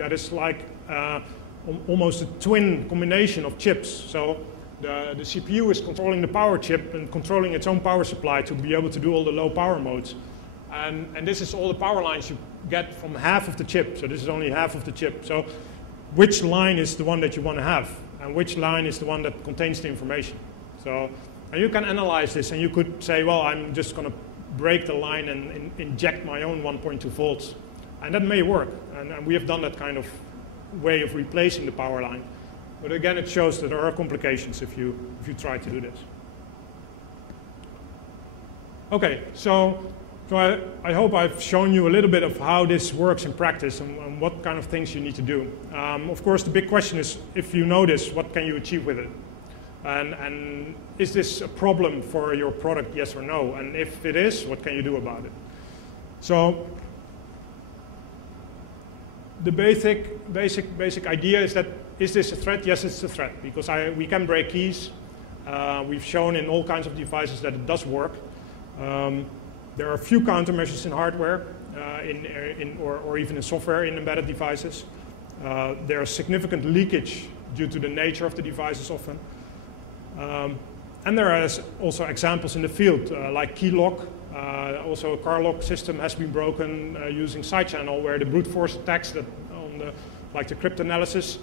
that is like almost a twin combination of chips. So the CPU is controlling the power chip and controlling its own power supply to be able to do all the low power modes. And this is all the power lines you get from half of the chip. So this is only half of the chip. So which line is the one that you want to have? And which line is the one that contains the information? So and you can analyze this, and you could say, well, I'm just going to break the line and inject my own 1.2 volts. And that may work. And we have done that kind of way of replacing the power line. But again, it shows that there are complications if you try to do this. OK, so I hope I've shown you a little bit of how this works in practice and what kind of things you need to do. Of course, the big question is, if you know this, what can you achieve with it? And is this a problem for your product, yes or no? And if it is, what can you do about it? So the basic idea is that, is this a threat? Yes, it's a threat, because we can break keys. We've shown in all kinds of devices that it does work. There are a few countermeasures in hardware or even in software in embedded devices. There is significant leakage due to the nature of the devices often. And there are also examples in the field, like key lock. Also a car lock system has been broken using side channel, where the brute force attacks that like the cryptanalysis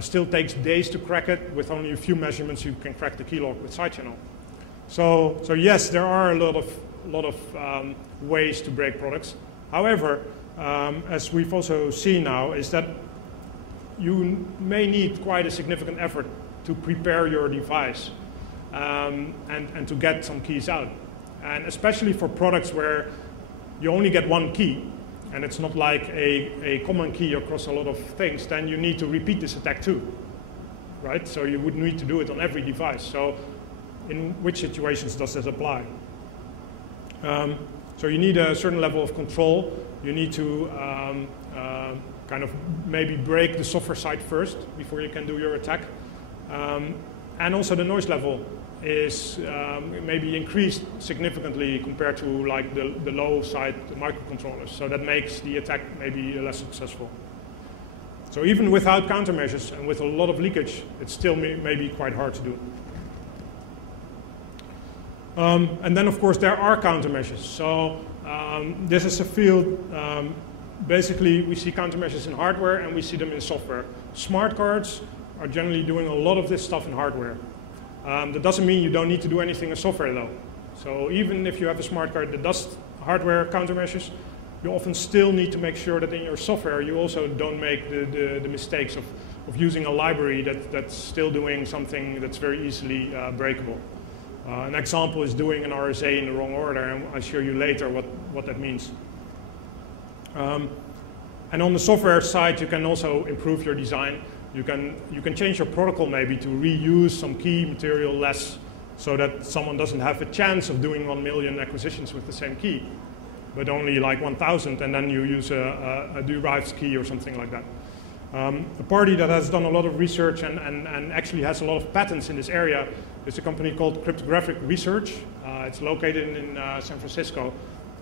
still takes days to crack it. With only a few measurements, you can crack the key lock with side channel. So yes, there are a lot of ways to break products. However, as we've also seen now, is that you may need quite a significant effort to prepare your device and to get some keys out. And especially for products where you only get one key, and it's not like a common key across a lot of things, then you need to repeat this attack too, right? So you would need to do it on every device. So in which situations does this apply? So you need a certain level of control. You need to kind of maybe break the software side first before you can do your attack. And also the noise level is maybe increased significantly compared to like the low side microcontrollers. So that makes the attack maybe less successful. So even without countermeasures and with a lot of leakage, it still may be quite hard to do. And then, of course, there are countermeasures. So this is a field, basically, we see countermeasures in hardware and we see them in software. Smart cards are generally doing a lot of this stuff in hardware. That doesn't mean you don't need to do anything in software, though. So even if you have a smart card that does hardware countermeasures, you often still need to make sure that in your software you also don't make the mistakes of using a library that's still doing something that's very easily breakable. An example is doing an RSA in the wrong order, and I'll show you later what that means. And on the software side, you can also improve your design. You can change your protocol maybe to reuse some key material less, so that someone doesn't have a chance of doing 1 million acquisitions with the same key, but only like 1,000, and then you use a derived key or something like that. A party that has done a lot of research and actually has a lot of patents in this area is a company called Cryptographic Research. It's located in San Francisco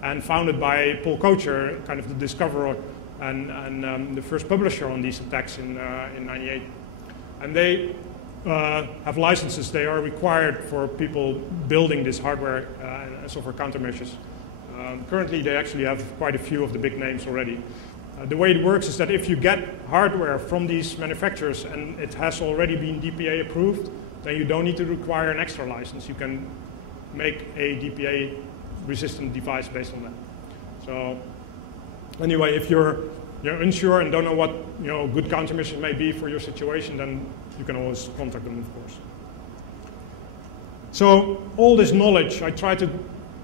and founded by Paul Kocher, kind of the discoverer and the first publisher on these attacks in '98. And they have licenses. They are required for people building this hardware and software countermeasures. Currently, they actually have quite a few of the big names already. The way it works is that if you get hardware from these manufacturers and it has already been DPA approved, then you don't need to require an extra license. You can make a DPA-resistant device based on that. So anyway, if you're unsure and don't know what good countermeasures may be for your situation, then you can always contact them, of course. So all this knowledge, I try to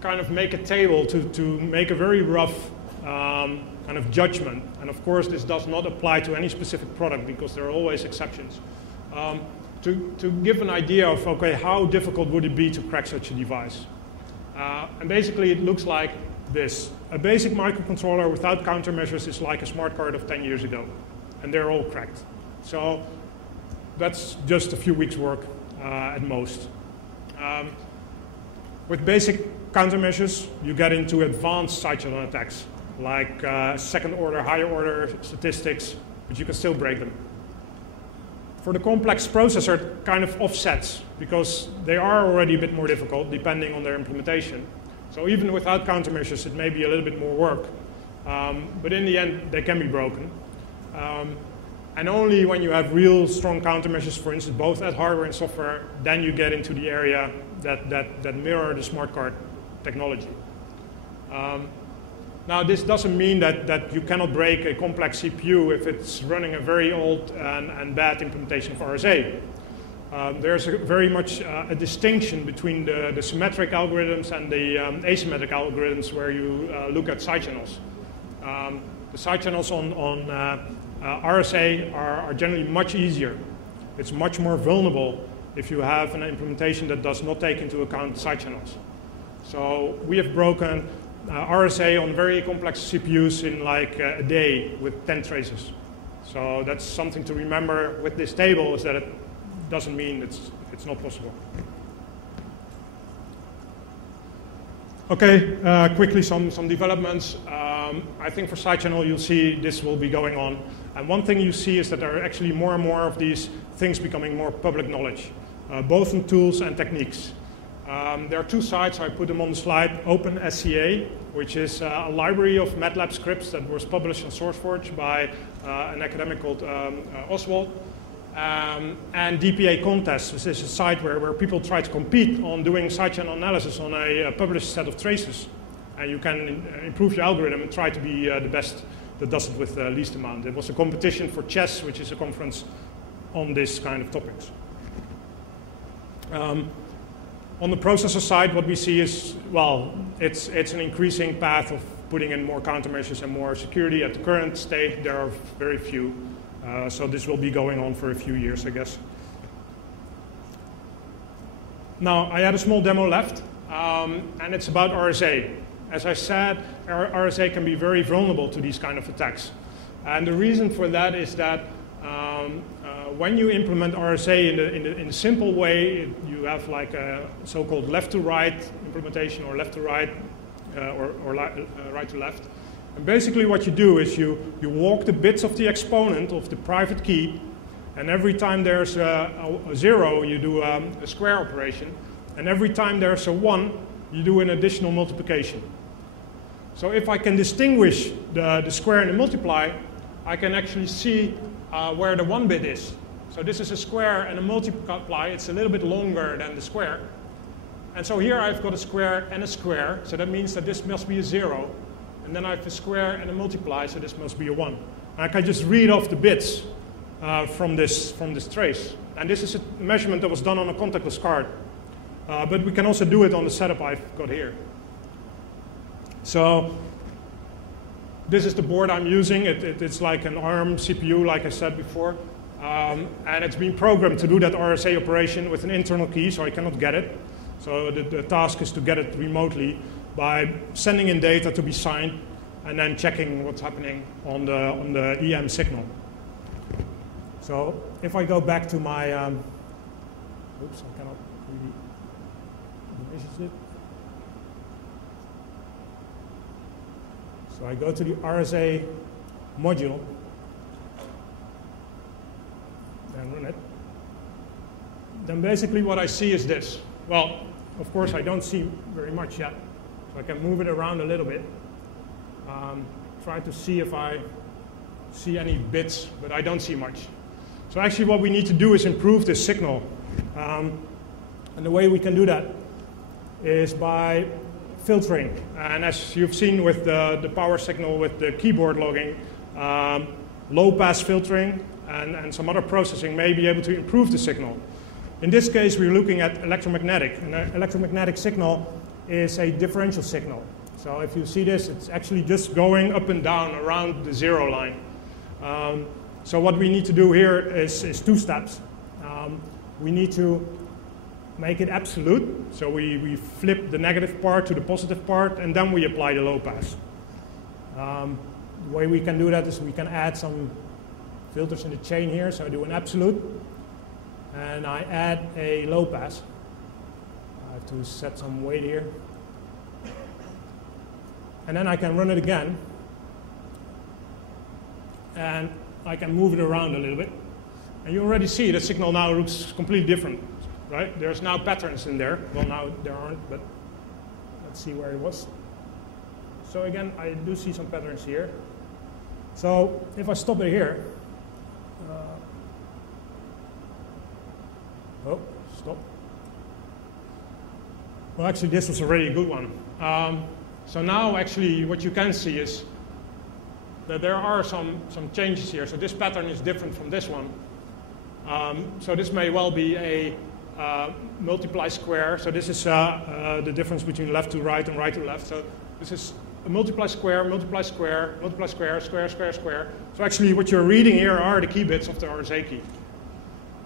kind of make a table to make a very rough kind of judgment. And of course, this does not apply to any specific product because there are always exceptions. To give an idea of, okay, how difficult would it be to crack such a device? And basically, it looks like this. A basic microcontroller without countermeasures is like a smart card of 10 years ago, and they're all cracked. So that's just a few weeks' work at most. With basic countermeasures, you get into advanced side channel attacks, like second order, higher order statistics, but you can still break them. For the complex processor, kind of offsets, because they are already a bit more difficult depending on their implementation. So even without countermeasures, it may be a little bit more work. But in the end, they can be broken. And only when you have real strong countermeasures, for instance, both at hardware and software, then you get into the area that mirror the smart card technology. Now, this doesn't mean that you cannot break a complex CPU if it's running a very old and bad implementation of RSA. There's very much a distinction between the symmetric algorithms and the asymmetric algorithms where you look at side channels. The side channels on RSA are generally much easier. It's much more vulnerable if you have an implementation that does not take into account side channels. So we have broken RSA on very complex CPUs in like a day with 10 traces. So that's something to remember with this table, is that it doesn't mean it's not possible. Okay, quickly some developments. I think for side channel you'll see this will be going on. And one thing you see is that there are actually more and more of these things becoming more public knowledge, both in tools and techniques. There are two sites, I put them on the slide. OpenSCA, which is a library of MATLAB scripts that was published on SourceForge by an academic called Oswald. And DPA Contests, which is a site where people try to compete on doing side channel analysis on a published set of traces. And you can improve your algorithm and try to be the best that does it with the least amount. It was a competition for chess, which is a conference on this kind of topics. On the processor side, what we see is, well, it's an increasing path of putting in more countermeasures and more security. At the current state, there are very few. So this will be going on for a few years, I guess. Now, I had a small demo left, and it's about RSA. As I said, RSA can be very vulnerable to these kind of attacks. And the reason for that is that when you implement RSA in a simple way, you have like a so-called left-to-right implementation, or left-to-right, or right to left. And basically what you do is you walk the bits of the exponent of the private key, and every time there's a 0, you do a square operation, and every time there's a 1, you do an additional multiplication. So if I can distinguish the square and the multiply, I can actually see where the 1 bit is. So this is a square and a multiply. It's a little bit longer than the square. And so here I've got a square and a square, so that means that this must be a 0. And then I have a square and a multiply, so this must be a 1. And I can just read off the bits from this trace. And this is a measurement that was done on a contactless card. But we can also do it on the setup I've got here. So this is the board I'm using. It's like an ARM CPU, like I said before. And it's been programmed to do that RSA operation with an internal key, so I cannot get it. So the task is to get it remotely by sending in data to be signed and then checking what's happening on the EM signal. So if I go back to my, oops, I cannot really image it. So I go to the RSA module and run it. Then basically what I see is this. Well, of course I don't see very much yet. So I can move it around a little bit. Try to see if I see any bits, but I don't see much. So actually what we need to do is improve this signal. And the way we can do that is by filtering. And as you've seen with the power signal with the keyboard logging, low-pass filtering and some other processing may be able to improve the signal. In this case, we're looking at electromagnetic. And an electromagnetic signal is a differential signal. So if you see this, it's actually just going up and down around the 0 line. So what we need to do here is two steps. We need to make it absolute. So we flip the negative part to the positive part, and then we apply the low pass. The way we can do that is we can add some filters in the chain here. So I do an absolute, and I add a low pass. I have to set some weight here. And then I can run it again. And I can move it around a little bit. And you already see the signal now looks completely different, right? There's now patterns in there. Well, now there aren't, but let's see where it was. So again, I do see some patterns here. So if I stop it here, oh, stop. Well, actually, this was already a good one. So now, actually, what you can see is that there are some changes here. So this pattern is different from this one. So this may well be a multiply square. So this is the difference between left to right and right to left. So this is a multiply square, multiply square, multiply square, square, square, square. So actually what you're reading here are the key bits of the RSA key.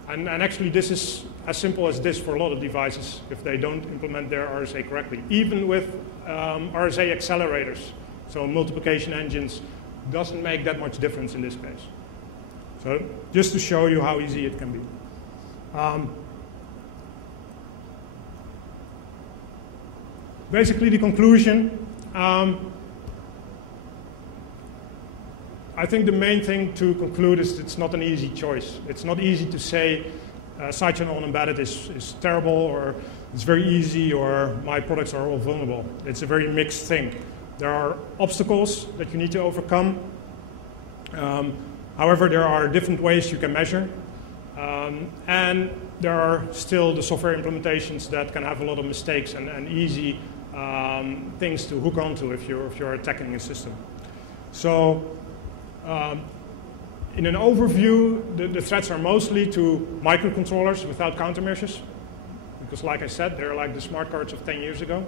And actually this is as simple as this for a lot of devices if they don't implement their RSA correctly. Even with RSA accelerators, so multiplication engines, doesn't make that much difference in this case. So just to show you how easy it can be. Basically the conclusion, I think the main thing to conclude is it's not an easy choice. It's not easy to say side-channel embedded is terrible, or it's very easy, or my products are all vulnerable. It's a very mixed thing. There are obstacles that you need to overcome. However, there are different ways you can measure. And there are still the software implementations that can have a lot of mistakes and easy things to hook onto if you're attacking a system. So in an overview, the threats are mostly to microcontrollers without countermeasures, because like I said, they're like the smart cards of 10 years ago.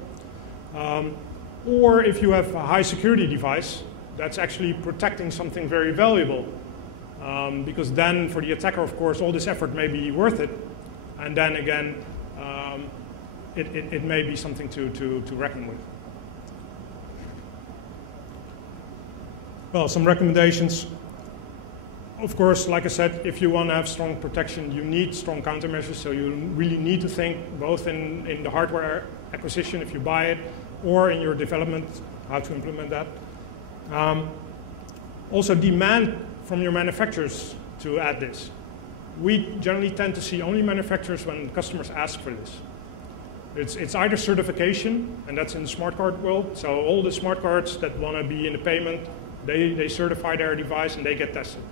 Or if you have a high security device that's actually protecting something very valuable, because then for the attacker, of course, all this effort may be worth it, and then again, it may be something to reckon with. Well, some recommendations. Of course, like I said, if you want to have strong protection, you need strong countermeasures, so you really need to think both in the hardware acquisition, if you buy it, or in your development, how to implement that. Also demand from your manufacturers to add this. We generally tend to see only manufacturers when customers ask for this. It's either certification, and that's in the smart card world, so all the smart cards that want to be in the payment, they certify their device and they get tested.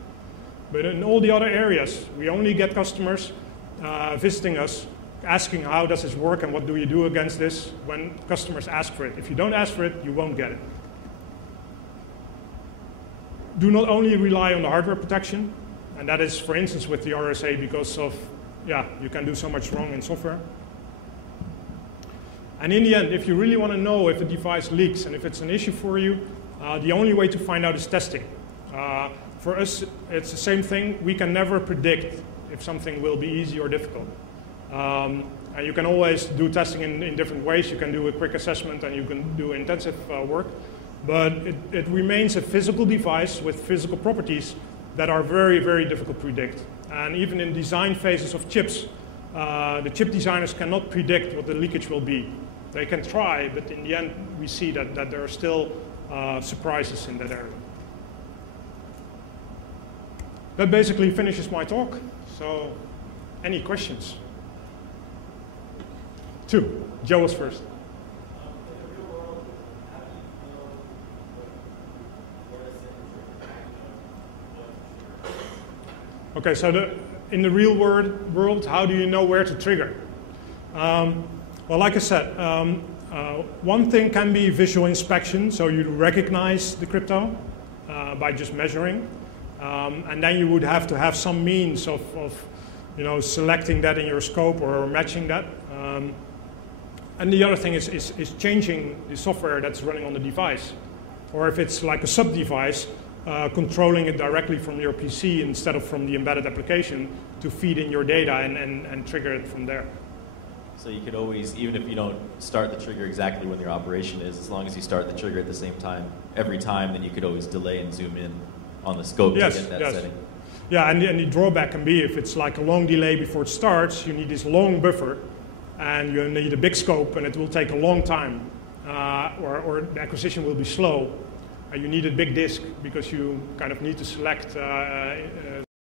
But in all the other areas, we only get customers visiting us, asking how does this work and what do you do against this when customers ask for it. If you don't ask for it, you won't get it. Do not only rely on the hardware protection, and that is, for instance, with the RSA because of, you can do so much wrong in software. And in the end, if you really want to know if a device leaks and if it's an issue for you, the only way to find out is testing. For us, it's the same thing. We can never predict if something will be easy or difficult. And you can always do testing in different ways. You can do a quick assessment and you can do intensive work. But it remains a physical device with physical properties that are very, very difficult to predict. And even in design phases of chips, the chip designers cannot predict what the leakage will be. They can try, but in the end, we see that there are still surprises in that area. That basically finishes my talk. So, any questions? 2. Joe was first. Okay, so in the real world, how do you know where to trigger? Well, like I said, one thing can be visual inspection, so you recognize the crypto by just measuring. And then you would have to have some means of selecting that in your scope or matching that. And the other thing is changing the software that's running on the device. Or if it's like a sub-device, controlling it directly from your PC instead of from the embedded application to feed in your data and trigger it from there. So you could always, even if you don't start the trigger exactly when your operation is, as long as you start the trigger at the same time, every time, then you could always delay and zoom in on the scope to get that setting. Yeah, and the drawback can be if it's like a long delay before it starts, you need this long buffer, and you need a big scope, and it will take a long time, or the acquisition will be slow. You need a big disk because you kind of need to select